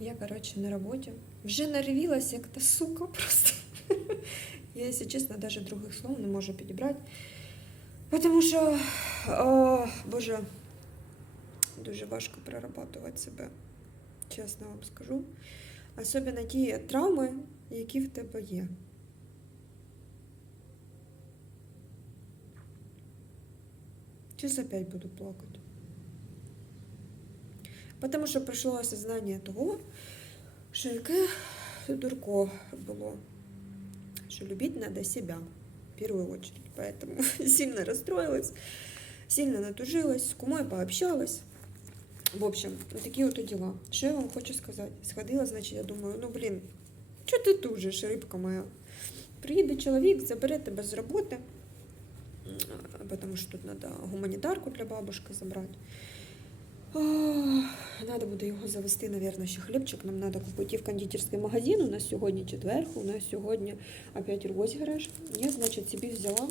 Я, короче, на работе. Вже наревілася, як та сука просто. Я, якщо чесно, навіть других слов не можу підібрати. Тому що, о, боже, дуже важко перерабатувати себе. Чесно вам скажу. Особливо ті травми, які в тебе є. Сейчас опять буду плакать. Потому що прийшло осознання того, що яке дурко було. Що любить надо себя в первую очередь. Поэтому сильно расстроилась, сильно натужилась, с кумой пообщалась. В общем, вот такие вот дела. Що я вам хочу сказати? Сходила, значить, я думаю, ну блін, що ти тужиш, рибка моя? Приїде чоловік, забере тебе з роботи, м, тому що тут треба гуманітарку для бабушки забрати. Надо буде його завести, наверное, ще хлібчик. Нам треба купити в кондитерський магазин. У нас сьогодні четверг, у нас сьогодні опять розіграш. Я, значить, собі взяла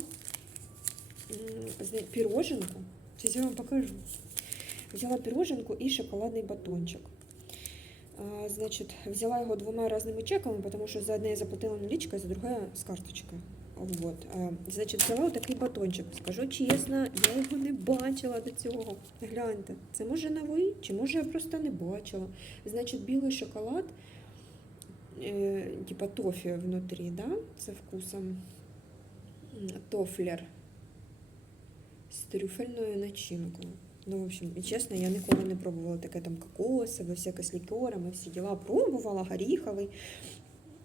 пироженку. Сейчас я вам покажу. Взяла пироженку і шоколадний батончик. Значить, взяла його двома різними чеками, тому що за одне я заплатила налічкою, за друге з карточкою. Вот. Значить, взяла такий батончик. Скажу чесно, я його не бачила до цього. Гляньте, це може новий, чи може я просто не бачила. Значить, білий шоколад, е, типа тофі внутрі, да? Це вкусом тофлер з трюфельною начинкою. Ну, в общем, і чесно, я ніколи не пробувала таке там кокосове, всяке з лікерами, всі діла. Пробувала горіховий,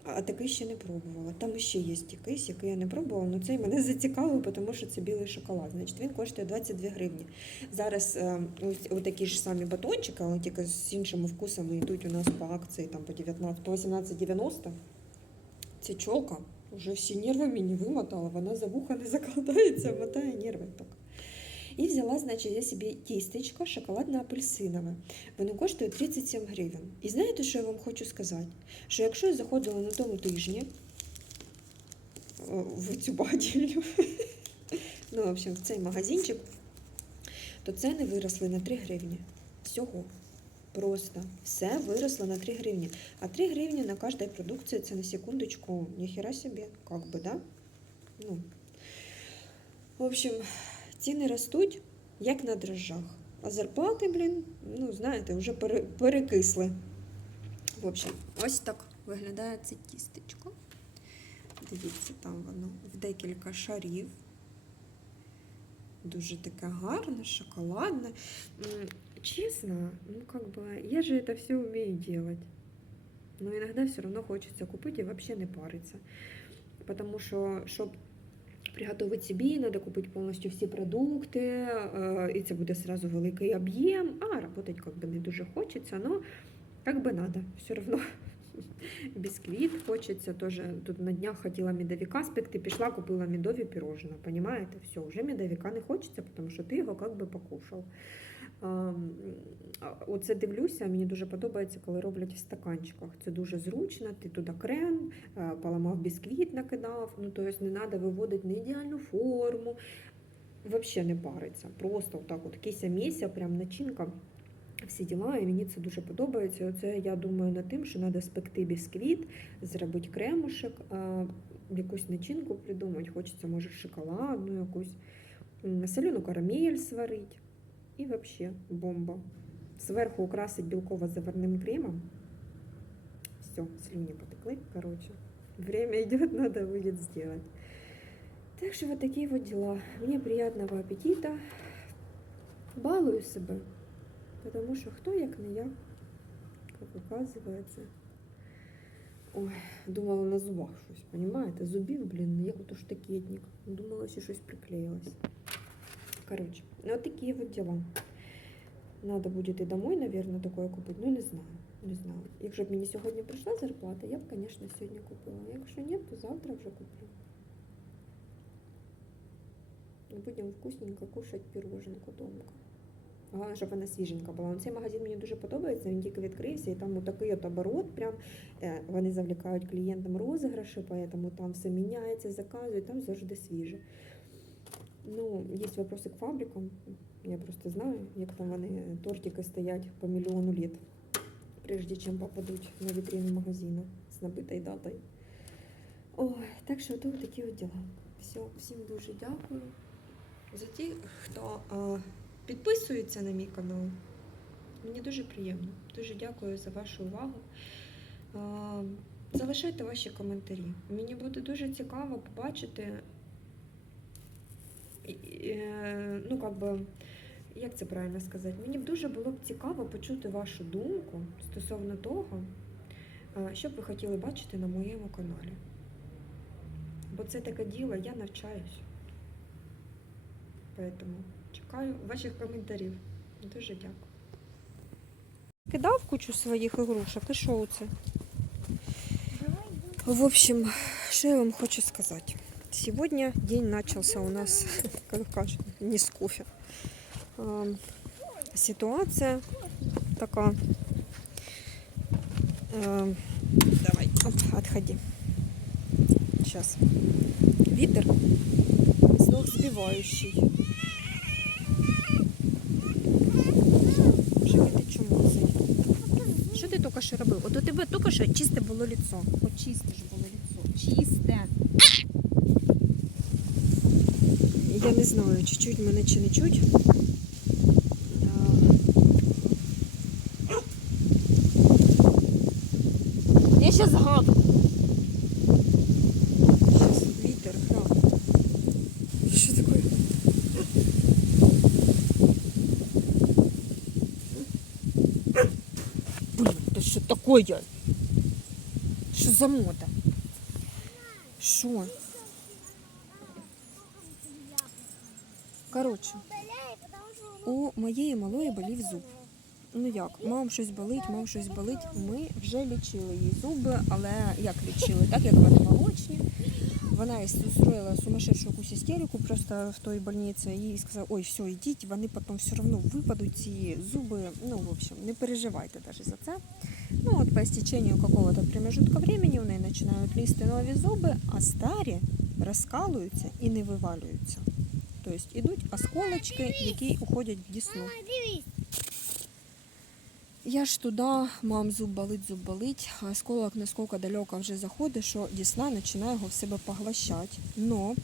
а такий ще не пробувала. Там ще є якийсь, який я не пробувала, але цей мене зацікавив, тому що це білий шоколад. Значить, він коштує 22 гривні. Зараз е, ось, такі ж самі батончики, але тільки з іншими вкусами йдуть у нас по акції там, по 19, по 18,90. Ця чолка вже всі нерви мені вимотала, вона за вуха не закладається, мотає нерви так. І взяла, значить, я собі тістечко шоколадно-апельсинове. Воно коштує 37 гривень. І знаєте, що я вам хочу сказати? Що якщо я заходила на тому тижні в цю багатільню, ну, в общем, в цей магазинчик, то ціни виросли на 3 гривні. Всього. Просто все виросло на 3 гривні. А 3 гривні на кожній продукції це на секундочку, ніхера собі, как би, да? Ну. В общем, ціни ростуть, як на дрожжах. А зарплати, блін, ну, знаєте, вже перекисли. В общем, ось так виглядає це тістечко. Дивіться, там воно в декілька шарів. Дуже таке гарне, шоколадне. М, Честно, ну как бы, я же это все умею делать. Но иногда все равно хочется купить и вообще не париться. Потому что, щоб приготувати собі, треба купити повністю всі продукти, е, і це буде сразу великий об'єм, а работать как бы не дуже хочеться, але как бы треба, все одно. Бісквіт хочеться теж. Тут на днях хотіла медовика спекти, пішла, купила медові пірожне. Понимаєте? Все, вже медовика не хочеться, тому що ти його как би покушав. А, Оце дивлюся, мені дуже подобається, коли роблять в стаканчиках. Це дуже зручно, ти туди крем, е, поламав бісквіт, накидав. Ну, тобто не треба виводити на ідеальну форму. Взагалі не париться. Просто отак от кися міся, прям начинка. Всі діла, і мені це дуже подобається. Оце я думаю над тим, що треба спекти бісквіт, зробити кремушек, якусь начинку придумати. Хочеться, може, шоколадну якусь, м, соляну карамель сварити. І взагалі бомба. Зверху украсить білково-заварним кремом. Все, слюни потекли, короче. Время идет, надо будет сделать. Так что вот такие вот дела. Мне приятного аппетита. Балую себе. Потому що хто як не я, як оказується. Ой, думала на зубах щось, понимаєте? Зубів, блін, як ото штакетник. Думала, що щось приклеїлось. Короче, ну, Вот такие вот дела. Надо будет и домой, наверное, такое купить. Ну, не знаю. Не знаю. Якщо б мені сьогодні прийшла зарплата, я б, звісно, сьогодні купила. Якщо ні, то завтра вже куплю. І Будемо вкусненько кушати піроженку домка. Головне, щоб вона свіженька була. Цей магазин мені дуже подобається, він тільки відкрився, і там такий от оборот, прям е, вони завлікають клієнтам розіграші, поэтому там все міняється, заказують, там завжди свіже. Ну, є вопроси к фабрикам. Я просто знаю, як там вони тортики стоять по мільйону літ. прежде чем попадуть на вітрину магазину з набитою датою. Ой, так що то такі от діла. Все, всім дуже дякую за ті, хто е, підписується на мій канал. Мені дуже приємно. Дуже дякую за вашу увагу. Е, залишайте ваші коментарі. Мені буде дуже цікаво побачити. Е, Ну, как би, як це правильно сказати? Мені б дуже було б цікаво почути вашу думку стосовно того, е, що б ви хотіли бачити на моєму каналі. Бо це таке діло, я навчаюсь. Поэтому чекаю ваших коментарів. Дуже дякую. Кидав кучу своїх ігрушок, і що це? В общем, что я вам хочу сказать. Сегодня день начался у нас, как кажется, не с кофе. Ситуация такая. Давай, оп, отходи. Сейчас. Вітер з ног збиваючий. Що ти тільки що робив? От у тебе тільки що чисте було лицо. От чисте ж було лицо. Чисте. Я не знаю, чи чуть мене чи не чуть. Я сейчас гад. Сейчас ветер, да. Что такое? Блин, это что такое? Что за мода? Что? Короче, у моєї малої болів зуб. Ну як, мам щось болить, мам щось болить. Ми вже лічили їй зуби, але як лічили? Так як вони молочні. Вона устроїла сумасшедшу якусь істерику просто в той больниці і сказала, ой, все, йдіть, вони потім все одно випадуть ці зуби. Ну, в общем, не переживайте навіть за це. Ну, от по истечению какого-то промежутка времени у неї починають лізти нові зуби, а старі розкалуються і не вивалюються. Тобто йдуть осколочки, які уходять в дісну. Я ж туди, мам, зуб болить, зуб болить, а осколок наскільки далеко вже заходить, що дісна починає його в себе поглощати. Но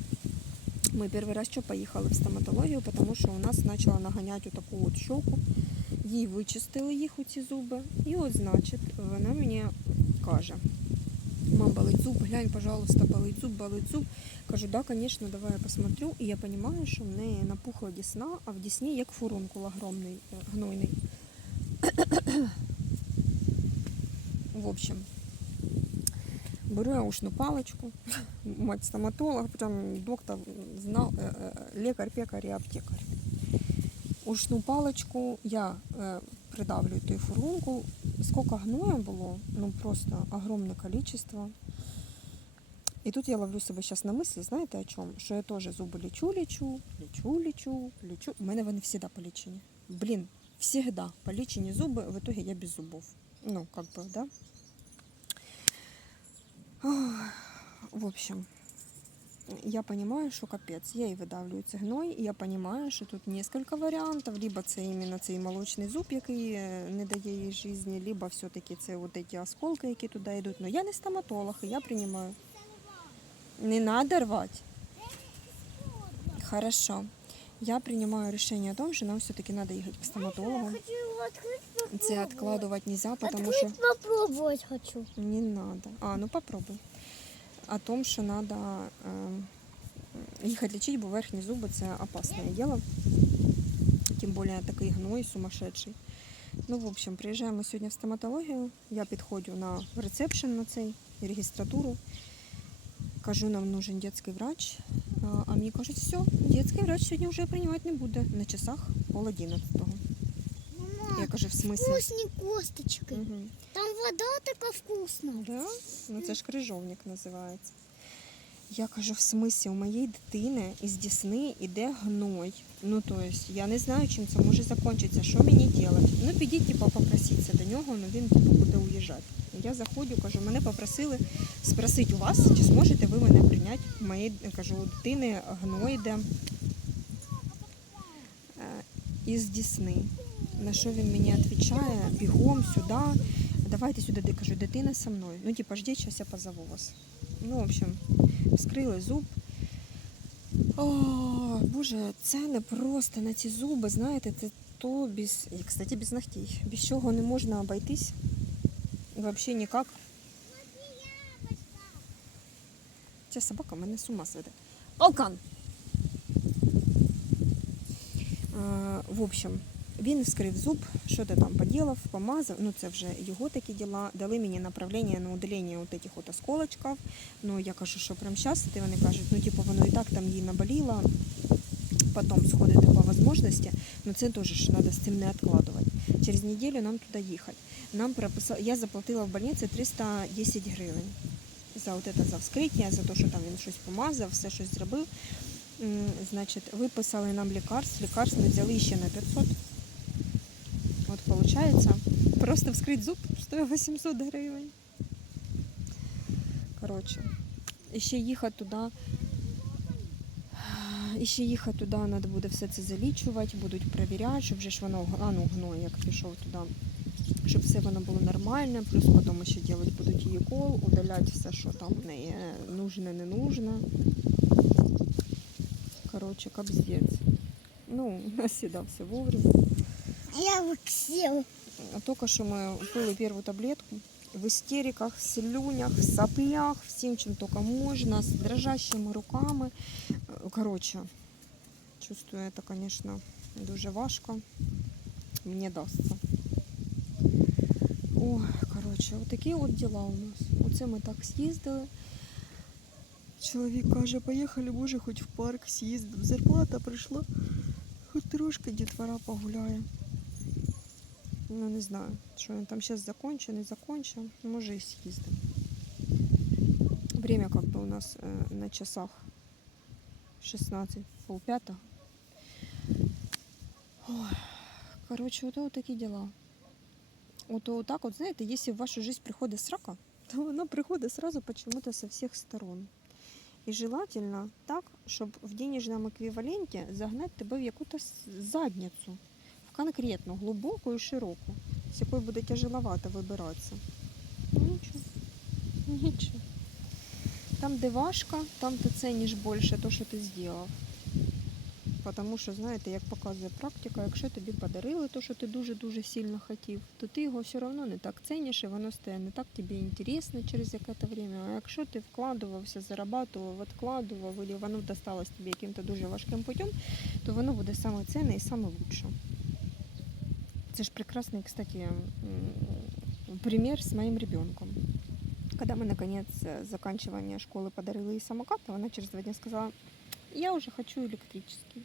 ми перший раз що поїхали в стоматологію, тому що у нас почала наганяти таку от щоку. Їй вичистили їх у ці зуби. І от, значить, вона мені каже, мам, болить зуб, глянь, пожалуйста, болить зуб, болить зуб. Кажу, да, конечно, давай я посмотрю. І я розумію, що в неї напухла дісна, а в дісні як фурункул огромний, е, гнойний. В общем, беру я ушну паличку, мать стоматолог, прям доктор знал, э, э, лекарь, пекарь и аптекарь. Ушну паличку я э, придавлю той фурункул. Сколько гноя було, ну просто огромне количество. І тут я ловлю себе зараз на мислі, знаєте о чому? Що я теж зуби лічу, лічу, лічу, лічу, лічу. У мене вони завжди полічені. Блін, всегда полічені зуби, в итоге я без зубов. Ну, как бы, да? В общем, я понимаю, що капець. Я і видавлюю цей гной, і я понимаю, що тут несколько варіантів. Либо це іменно цей молочний зуб, який е, не дає їй житті, либо все-таки це вот эти осколки, які туди йдуть. Но я не стоматолог, і я приймаю. Не надо рвать. Хорошо. Я принимаю решение о том, что нам все-таки надо ехать к стоматологу. Хочу его открыть, Це откладывать нельзя, потому Открыть что попробовать хочу. не надо. А, ну попробуй. О том, что надо э, ехать лечить, бо верхні зуби це опасне діло. Тим більше такий гной сумасшедший. Ну, в общем, приїжджаємо сьогодні в стоматологію. Я підходжу на ресепшн на цей регістратуру. Кажу, нам нужен детский врач. А, мені кажуть, все, детский врач сьогодні вже приймати не буде. На часах пол одинадцятого. Я кажу, в смислі? вкусные косточки. Угу. Там вода такая вкусная. Да? Ну це ж крижовник називається. Я кажу, в смислі, у моєї дитини із Дісни іде гной. Ну, то есть, я не знаю, чим це може закінчитися, що мені робити. Ну, підіть, типу, попросіться до нього, ну він типу, буде уїжджати. Я заходжу, кажу, мене попросили спросити у вас, чи зможете ви мене прийняти. Моєї, кажу, у дитини гной йде е, із Дісни. На що він мені відповідає, бігом сюди, давайте сюди, де кажу, дитина со мною. Ну, типа, ждіть, зараз я позову вас. Ну, в общем, вскрили зуб. О, Боже, це не просто на ці зуби, знаєте, це то без, і, кстати, без ногтей. Без чого не можна обойтись. Взагалі ніяк. Ця собака мене з ума зведе. Полкан! В общем, він вскрив зуб, що ти там поділав, помазав. Ну це вже його такі діла. Дали мені направлення на удалення от таких от осколочків. Ну я кажу, що прямо зараз, вони кажуть, ну типу воно і так там їй наболіло. Потім сходити по можливості, ну це теж треба з цим не відкладувати. Через неділю нам туди їхати. Нам прописали, я заплатила в больниці 310 гривень за от это, за вскриття, за те, що там він щось помазав, все щось зробив. Значить, виписали нам лікарств, лікарств ми взяли ще на 500. Виходить, просто вскрити зуб стоїть 800 гривень. Коротше, і ще їхати туди. І ще їхати туди, треба буде все це залічувати, будуть перевіряти, щоб вже ж воно а, ну, гной, як пішов туди, щоб все воно було нормально, плюс потім ще робити будуть її кол, удаляти все, що там в неї нужне, не нужне. Коротше, капздець. Ну, сідав все вовремя. Я выксил. А Только що ми пили першу таблетку в істериках, слюнях, соплях, всім чим тільки можна, з дрожащими руками. Е, Коротше, чувствую, це, звісно, дуже важко. Мені дасться. Ой, коротше, отакі от діла у нас. Оце ми так з'їздили. Чоловік каже, поїхали, може, хоч в парк з'їздимо. Зарплата прийшла, хоч трошки дітвора погуляє. Ну, не знаю, що він там зараз закончив, не закончив. Може і съездим. Время как бы у нас э, на часах 16, полпятого. Ой, короче, вот, вот такие дела. Вот, вот так вот, знаете, если в вашу жизнь приходит срака, то она приходит сразу почему-то со всех сторон. І желательно так, щоб в денежному еквіваленті загнати тебе в якусь задницю в конкретну, глибоку і широку, з якої буде тяжеловато вибиратися. Ну, Нічого. Нічого. Там, де важко, там ти ціниш більше те, що ти зробив. Тому що, знаєте, як показує практика, якщо тобі подарили те, що ти дуже-дуже сильно хотів, то ти його все одно не так ціниш, і воно стає не так тобі інтересно через якесь время. А якщо ти вкладувався, зарабатував, відкладував, або воно досталось тобі яким-то дуже важким путем, то воно буде саме цінне і лучше. Это же прекрасный, кстати, м, пример с моим ребенком. Когда мы, наконец, э, заканчивание школы подарили ей самокат, она через два дня сказала, я уже хочу электрический.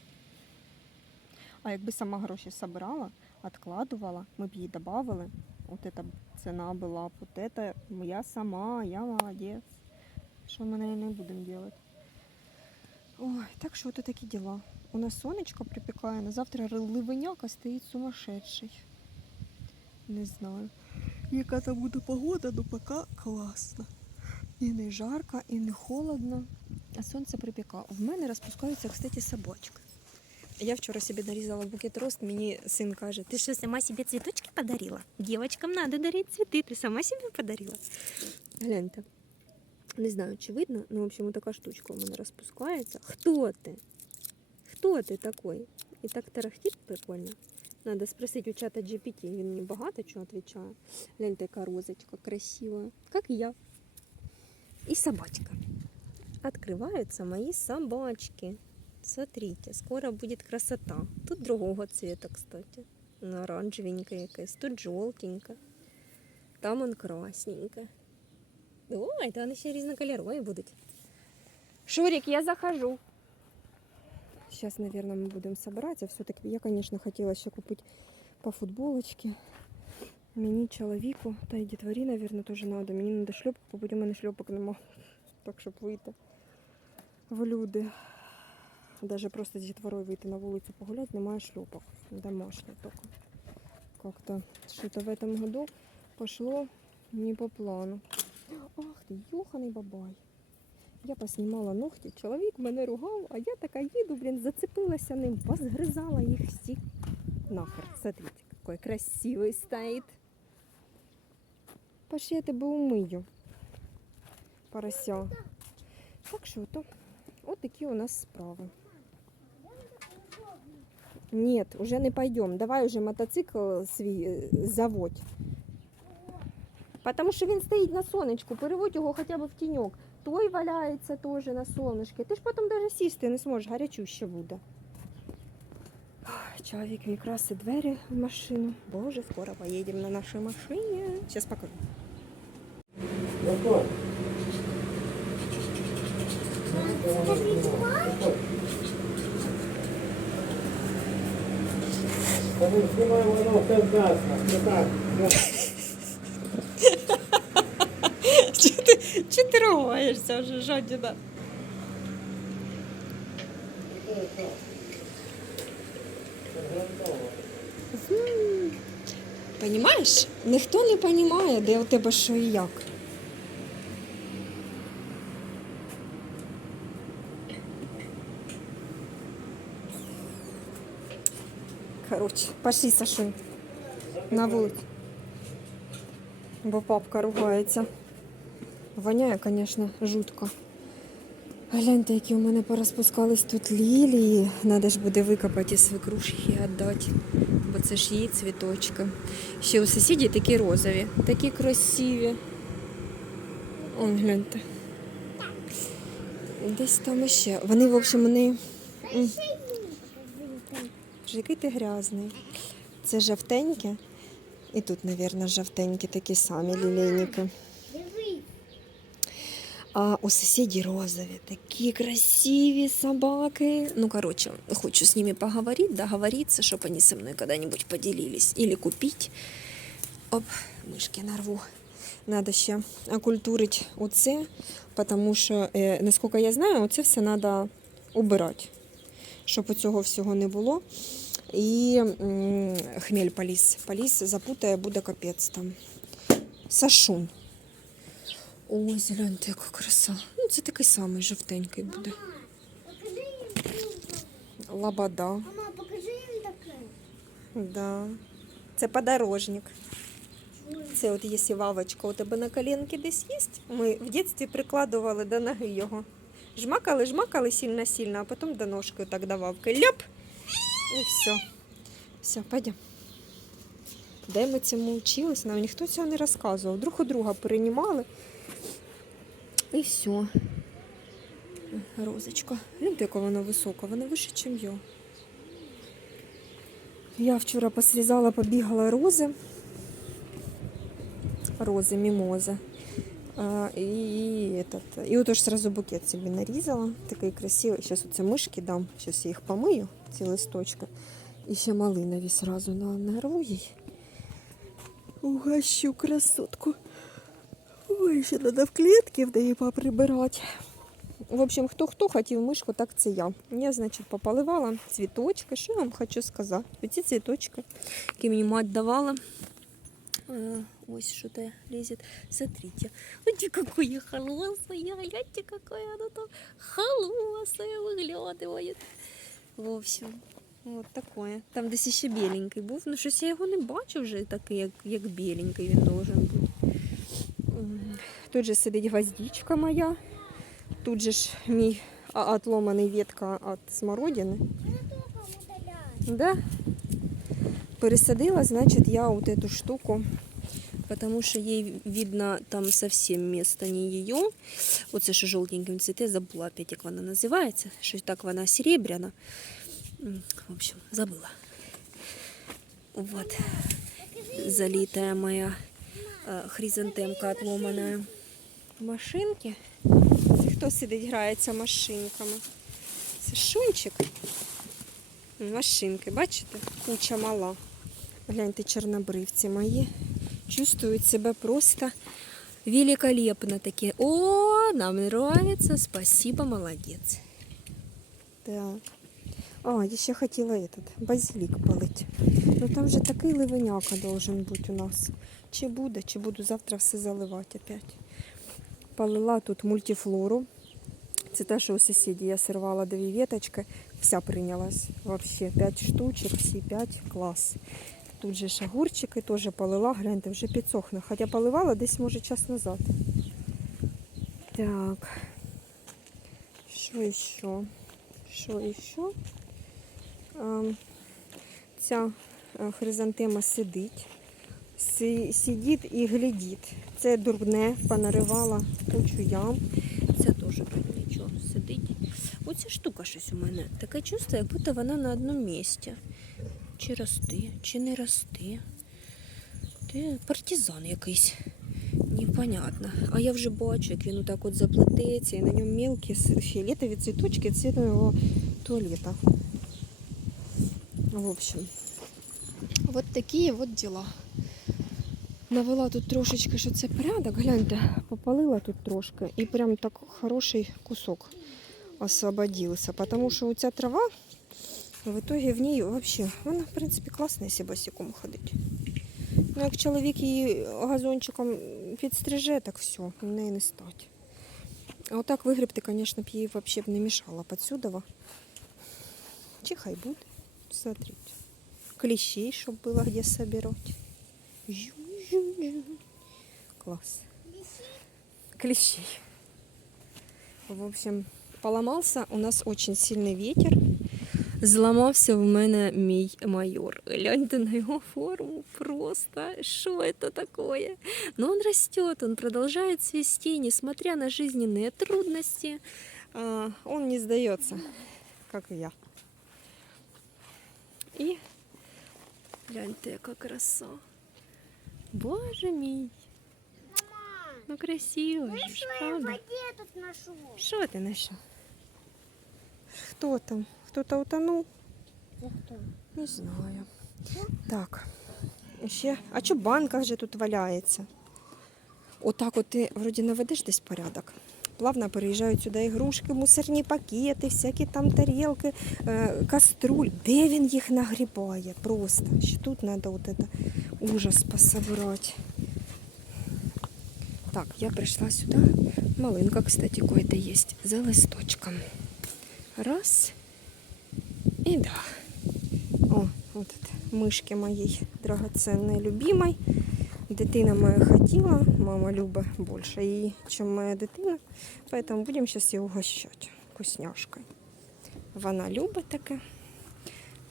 А якби сама гроші собирала, откладывала, ми б їй добавили, от эта ціна була б, от это я сама, я молодець. Що ми неї не будемо делать. Ой, так що от такі діла. У нас сонечко припікає, на завтра ливеняка стоїть сумасшедший. Не знаю. Яка там буде погода, ну поки класно. І не жарко, і не холодно, а сонце припікає. В мене розпускаються, кстати, собачки. Я вчора собі нарізала букет роз, мені син каже, ти що сама собі цвіточки подарила? Дівчатам треба дарити цвіти, ти сама собі подарила. Гляньте. Не знаю, чи видно, ну, в общем, така штучка у мене розпускається. Хто ти? Кто ты такой? И так тарахтит прикольно. Надо спросить у чата GPT, він мені багато чого отвечає. Гляньте, яка розочка красивая, как я. И собачка. Открываются мои собачки. Смотрите, скоро будет красота. Тут другого цвета, кстати. Ну, Оранжевенька якась, тут желтенька. Там он красненька. О, это вони ще різнокольорові будуть. Шурик, я захожу. Сейчас, наверное, мы будем собираться. Все-таки я, конечно, хотела еще купить по футболочке. Мені чоловіку, та й дітворі, наверное, тоже надо. Мені надо шльопок купити, у мене шльопок нема. Так, щоб вийти в люди. Даже просто з дітворою вийти на вулицю погуляти, немає шльопок. Домашніх только. Как-то что-то в этом году пошло не по плану. Ах ти, йоханий бабай. Я поснімала ногті, чоловік мене ругав, а я така їду, блін, зацепилася ним, позгризала їх всі. Нахер, смотрите, какой красивый стоит. Пошли, я тебе умию. Порося. Так що то, от такі у нас справи. Нет, уже не пойдем. Давай уже мотоцикл свій заводь. Потому що він стоїть на сонечку, переводь його хоча б в тіньок. Той валяється теж на сонечку. Ти ж потім навіть сісти не зможеш, гарячуще буде. Чоловік мій красить двері в машину. Боже, скоро поїдемо на нашій машині. Зараз покажу. Знімаємо воно все так. ну, Чого ти, чого ти ругаєшся вже, жодіна? Понімаєш? Ніхто не розуміє, де у тебе що і як. Короче, пошли, Сашунь, на вулицю. Бо папка ругається. Воняє, звісно, жутко. Гляньте, які у мене порозпускались тут лілії. Надо ж буде викопати і віддати. Бо це ж її цвіточки. Ще у сусідів такі розові, такі красиві. Он гляньте. Десь там іще. Вони, в общем, вони. Який ти грязний. Це жовтенькі. І тут, мабуть, жовтенькі такі самі лілейники. А у соседей розові, такі красиві собаки. Ну, короче, хочу с ними поговорить, договориться, чтобы они со мной когда-нибудь поделились. Или купить. Оп, мишки нарву. Надо ще окультурити оце, тому що, е, наскільки я знаю, оце все треба убирати, щоб цього всього не було. І хмель поліз. Поліз запутає, буде капець там. Сашун. Ось, гляньте, яка краса. Ну, це такий самий жовтенький буде. Покажи їм таке. Лабада. Мама, покажи їм таке. Да. Це подорожник. Це от якщо вавочка у тебе на коленки десь є, ми в дитинстві прикладували до ноги його. Жмакали, жмакали сильно-сильно, а потім до ножки так до вавки. Ляп! І все. Все, пойдем. Де ми цьому вчились? Нам ніхто цього не розказував. Друг у друга перенімали. І все. Розочка. Гляньте, яка вона висока, вона вище, ніж я. Я вчора посрізала, побігала рози. Рози, мімози. А, і, і, этот, і от ж сразу букет собі нарізала. Такий красивий. Зараз оце мишки дам. Зараз я їх помию, ці листочки. І ще малинові сразу на нарву їй. Угощу красотку. Ой, ще треба в клітки в неї поприбирати. В общем, хто хто хотів мишку, так це я. Я, значить, пополивала цвіточки. Що я вам хочу сказати? Оці цвіточки, які мені мать давала. Э, Ось что то лезет. Смотрите. Смотрите, какое холосое. Гляньте, какое оно там холосое выглядывает. В общем, вот такое. Там десь ще біленький був. Ну, щось я його не бачу вже такий, як, як біленький він должен бути. М, Тут же сидить гвоздичка моя. Тут же ж мій а- отломаний ветка від смородини. Да? Пересадила, значит, я вот эту штуку, потому что ей видно там совсем место не ее. Оце що жовтеньким цвіте, забула опять, як вона називається. Щось так вона серебряна. М, В общем, забыла. Вот. Залитая моя э, хризантемка отломаная. Машинки. Це хто сидить, грається машинками? Це шунчик. Машинки, бачите? Куча мала. Гляньте, чорнобривці мої. Чувствують себе просто великолепно такі. О, нам нравится, спасибо, молодець. Так. А, я ще хотіла этот, базилік полить. Ну там же такий ливеняка должен бути у нас. Чи буде, чи буду завтра все заливати опять. Полила тут мультифлору. Це те, що у сусідів я сирвала дві веточки. Вся прийнялась. Вообще 5 штучок, всі 5 клас. Тут же ж огурчики теж полила, гляньте, вже підсохне. Хоча поливала десь, може, час назад. Так. Що ще? Що ще? Ем, Ця е, хризантема сидить. Си- Сидить і глядить. Це дурне, понаривала кучу ям. Це теж нічого сидить. Оця штука щось у мене. Таке чувство, як будто вона на одному місці. Чи росте, чи не росте. Ти партизан якийсь. Непонятно. А я вже бачу, як він отак от заплететься, і на ньому мілкі с- фіолетові цвіточки цвіту його туалета. В общем, от такі от діла. Навела тут трошечки, що це порядок. Гляньте, попалила тут трошки. І прям так хороший кусок освободився. Тому що оця трава, в итоге в ній вообще, вона, в принципі, класна, якщо босиком ходить. Ну, як чоловік її газончиком підстриже, так все, в неї не стать. А отак вигребти, звісно, б їй взагалі б не мішало подсюдова. Чи хай буде. Смотрите. Клещей, щоб було де собирати. Класс. Клещей. В общем, поломался у нас очень сильный ветер. Зламався в мене мій майор. Гляньте на його форму. Просто що це такое? Но он растет, он продолжает цвести, несмотря на жизненные трудности. а, Он не как и я. І гляньте, яка краса. Боже мій. Мама, Ну красиво ж, правда? тут? Що ти знайшов? Хто там? Хто-то утонув? Не знаю. Так. Ще. А що банка вже тут валяється? Отак от ти вроді наведеш десь порядок. Плавно переїжджають сюди ігрушки, мусорні пакети, всякі там тарілки, е, каструль. Де він їх нагрібає? Просто. Ще тут треба от это ужас пособирати. Так, я прийшла сюди. Малинка, кстати, кое-то есть. За листочком. Раз. І да. О, это, мишки моєї драгоценної, любимой. Дитина моя хотіла, мама любить більше її, ніж моя дитина. Поэтому будемо зараз її угощати вкусняшкою. Вона любить таке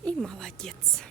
і молодець.